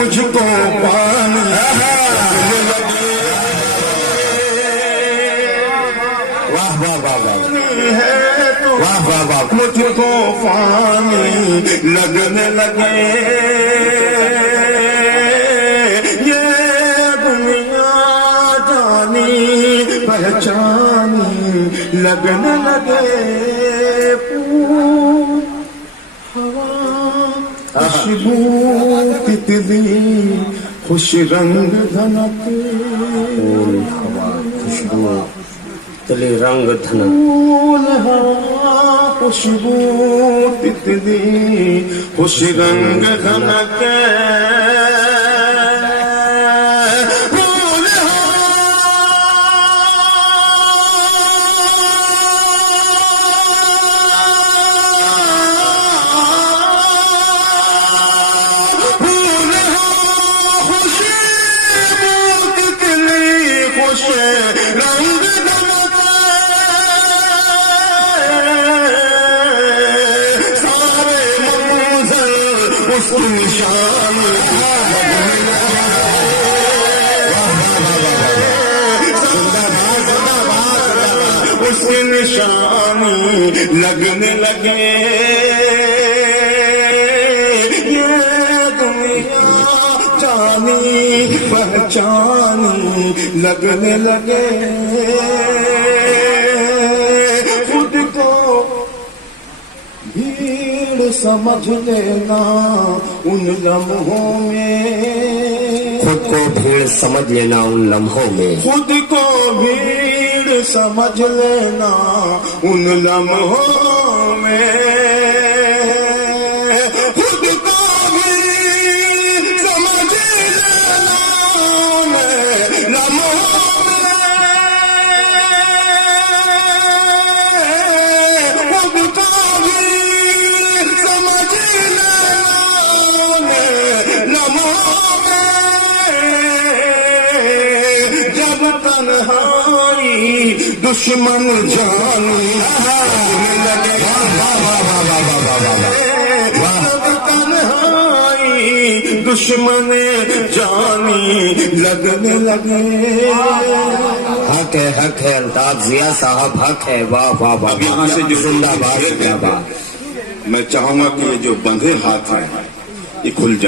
مجھ کو پانی واہ واہ واہ واہ ہے تو واہ واہ واہ مجھ کو پانی لگنے لگے یہ دنیا جانی پہچانی لگنے لگے خوشبو تتلی خوش رنگ دھنک ہوا خوشبو تلی رنگ دھنک پھول ہوا خوشبو تتلی خوش رنگ دھنک اس نشانی لگنے لگے یہ دنیا جانی پہچانی لگنے لگے خود کو بھیڑ سمجھ لینا ان لمحوں میں خود کو بھیڑ سمجھ لینا ان لمحوں میں خود کو بھیڑ سمجھ لینا ان لمحوں میں خود کو بھی سمجھ لینا ان لمحوں میں خود کو بھی سمجھ لینا ان لمحوں میں جب تنہائی دشمن جانی لگے جب تنہائی دشمن جانی لگنے لگے حق ہے الطاف ضیاء صاحب حق ہے واہ واہ واہ یہاں سے جو زندہ باد زندہ باد میں چاہوں گا کہ یہ جو بندھے ہاتھ ہیں یہ کھل جائے